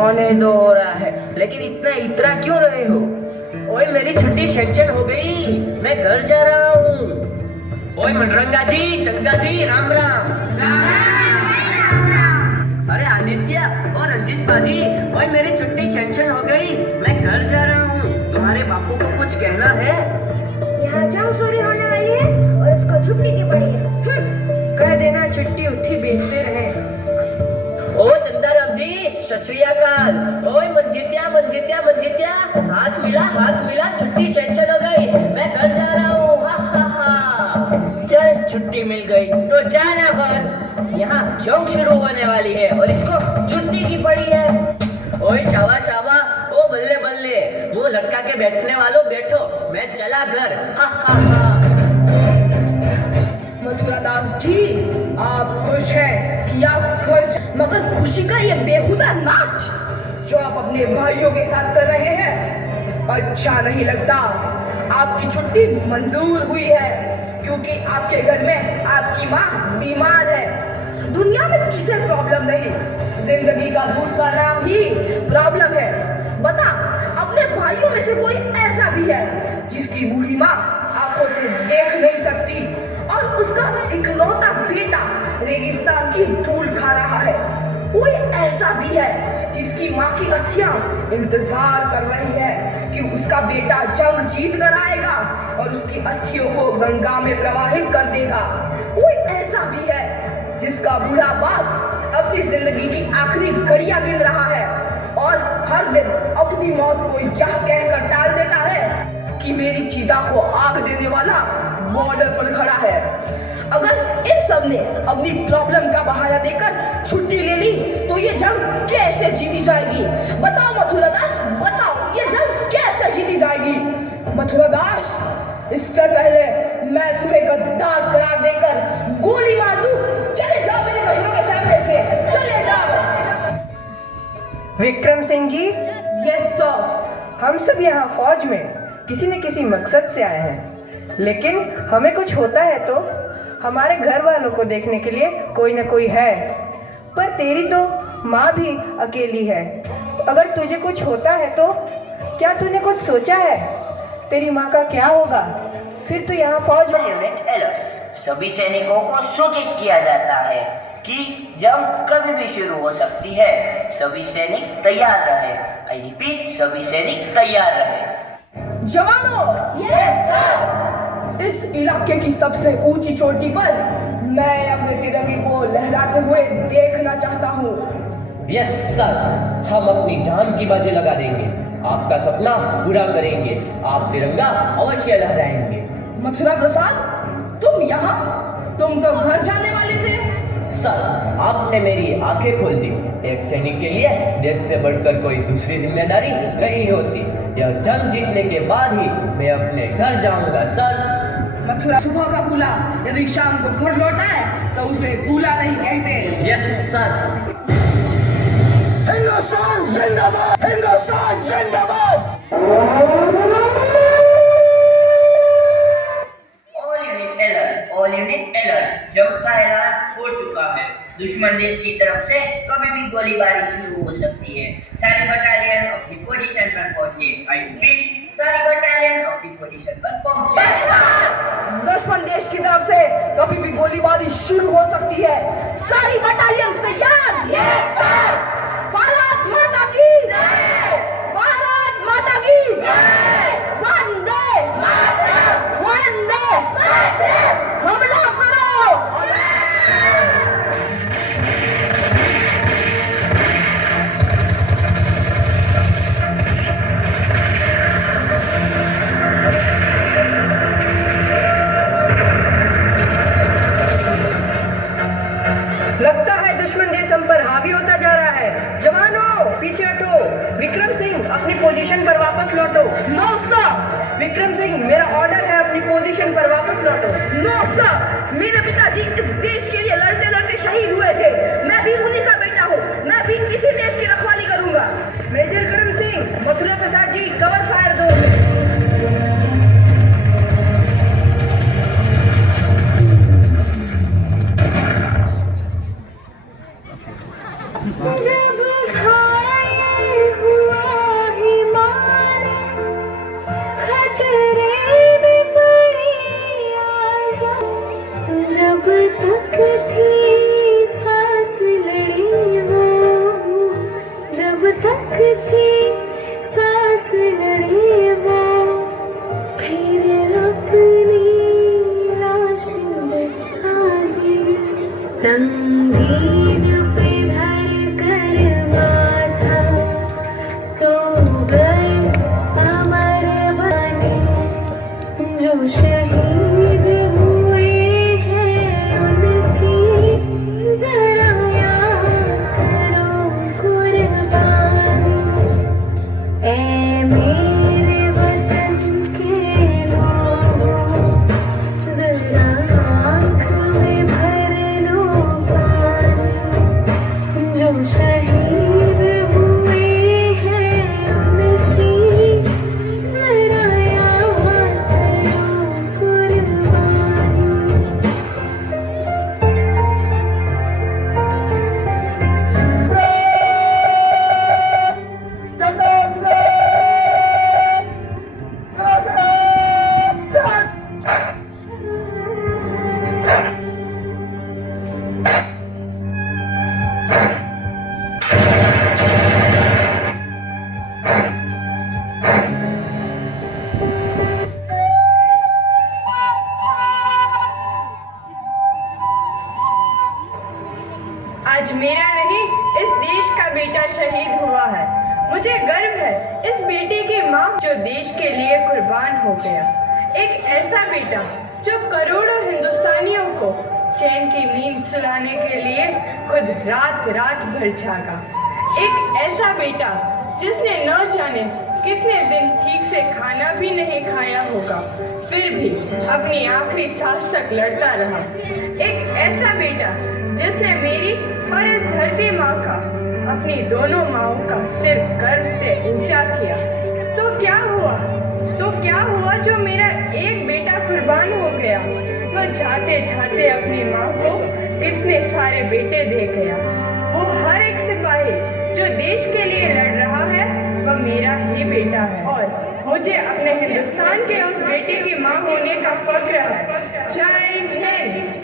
पौने 2 हो रहा है, लेकिन इतना इतरा क्यों रहे हो? ओए मेरी छुट्टी सेंक्शन हो गई, मैं घर जा रहा हूँ। ओए मनरंगा जी, चंगा जी, राम राम। अरे आदित्य और रंजीत बाजी, ओए मेरी छुट्टी सेंक्शन हो गई, मैं घर जा रहा हूँ। तुम्हारे बापू को कुछ कहना है? यहाँ जंग चोरी होने वाली है और उसको छुट्टी की पड़ी है। कह देना छुट्टी उठी बेचते रहे। ओ चंदाराम जी, सत श्री अकाल। ओए मंजित्या मंजित्या मंजित्या, हाथ मिला, छुट्टी सेंक्शन हो गई, मैं घर जा रहा हूँ। हा हा हा। चल छुट्टी मिल गई तो जाना घर, यहाँ जंग शुरू होने वाली है और इसको छुट्टी की पड़ी है। ओए शावा शावा, ओ बल्ले बल्ले, वो लटका के बैठने वालों बैठो, मैं चला घर। हा हा हा। मथुरा दास जी, आप खुश हैं कि आप घर, मगर खुशी का ये बेहुदा नाच जो आप अपने भाइयों के साथ कर रहे हैं अच्छा नहीं लगता। आपकी छुट्टी मंजूर हुई है क्योंकि आपके घर में आपकी माँ बीमार है। दुनिया में किसे प्रॉब्लम नहीं, जिंदगी का दूसरा नाम ही प्रॉब्लम है। बता, अपने भाइयों में से कोई ऐसा भी है जिसकी बूढ़ी माँ आंखों से देख नहीं सकती और उसका इकलौता बेटा रेगिस्तान की धूल खा रहा है? कोई ऐसा भी है जिसकी माँ की अस्थियां इंतजार कर रही है कि उसका बेटा जंग जीत कर आएगा और उसकी अस्थियों को गंगा में प्रवाहित कर देगा? कोई ऐसा भी है जिसका बूढ़ा बाप अपनी जिंदगी की आखिरी घड़ियां गिन रहा है और हर दिन अपनी मौत को यह कहकर टाल देता है कि मेरी चीता को आग देने वाला बॉर्डर पर खड़ा है? अगर इन सब ने अपनी प्रॉब्लम का बहाना देकर छुट्टी ले ली तो ये जंग कैसे जीती जाएगी? बताओ मथुरा दास, बताओ, ये जंग कैसे जीती जाएगी? मथुरा दास, इससे पहले मैं तुम्हें गद्दार करार देकर गोली मार दूं, चले जाओ मेरे गजरों के सामने से, चले जाओ। Vikram Singh ji, yes sir. हम सब यहाँ फौज में किसी न किसी मकसद से आए हैं, लेकिन हमें कुछ होता है तो हमारे घर वालों को देखने के लिए कोई न कोई है। पर तेरी तो माँ भी अकेली है, अगर तुझे कुछ होता है तो क्या तूने कुछ सोचा है? तेरी माँ का क्या होगा? फिर तो यहाँ फौज में। यूनिट अलर्ट्स, सभी सैनिकों को सूचित किया जाता है कि जंग कभी भी शुरू हो सकती है। सभी सैनिक तैयार रहे। आई रिपीट, सभी सैनिक तैयार रहे। जवानों, यस सर। इस इलाके की सबसे ऊंची चोटी पर मैं अपने तिरंगे को लहराते हुए देखना चाहता हूँ। यस सर, हम अपनी जान की बाजी लगा देंगे, आपका सपना पूरा करेंगे, आप तिरंगा अवश्य लहराएंगे। मथुरा प्रसाद, तुम यहाँ? तुम तो घर जाने वाले थे। सर, आपने मेरी आंखें खोल दी। एक सैनिक के लिए देश से बढ़कर कोई दूसरी जिम्मेदारी नहीं होती। यह जंग जीतने के बाद ही मैं अपने घर जाऊंगा सर। मथुरा, सुबह का भूला यदि शाम को घर लौटा है तो उसे भूला नहीं कहते। Yes sir. हिंदुस्तान जिंदाबाद, हिंदुस्तान जिंदाबाद। ऑल यूनिट अलर्ट, जंग का ऐलान हो चुका है। दुश्मन देश की तरफ से कभी भी गोलीबारी शुरू हो सकती है। सारी बटालियन अपनी पोजीशन पर पहुंचे। आई रिपीट, सारी बटालियन अपनी पोजीशन पर पहुंचे। दुश्मन देश की तरफ से कभी भी गोलीबारी शुरू हो सकती है। सारी बटालियन तैयार। Yes sir. भारत माता की जय, भारत माता की जय, वंदे मातरम, वंदे मातरम। हमला करो। लगता है दुश्मन देश हम पर हावी होता जा रहा है। जवानों, पीछे हटो। विक्रम सिंह, अपनी पोजीशन पर वापस लौटो। No sir. विक्रम सिंह, मेरा ऑर्डर है, अपनी पोजीशन पर वापस लौटो। नो सर, मेरे पिताजी इस देश के लिए लड़ते लड़ते शहीद हुए थे। मैं भी उन्हीं का बेटा हूँ। मैं भी इसी देश की रखवाली करूंगा। मेजर करम सिंह, मथुरा प्रसाद जी, कवर फायर दो। जब शहीद हुआ है। मुझे गर्व है इस बेटे की माँ जो देश के लिए कुर्बान हो गया। एक ऐसा बेटा जो करोड़ों हिंदुस्तानियों को चैन की नींद सुलाने के लिए खुद रात रात भर जागा। एक ऐसा बेटा जिसने न जाने कितने दिन ठीक से खाना भी नहीं खाया होगा, फिर भी अपनी आखिरी सांस तक लड़ता रहा। एक ऐसा बेटा जिसने मेरी और इस धरती माँ का, अपनी दोनों माँओं का सिर गर्व से ऊंचा किया। तो क्या हुआ जो मेरा एक बेटा कुर्बान हो गया। वह जाते जाते अपनी माँ को इतने सारे बेटे दे गया। वो हर एक सिपाही जो देश के लिए लड़ रहा है वह मेरा ही बेटा है और मुझे अपने हिंदुस्तान के उस बेटे की माँ होने का फक्र है। जय हिंद।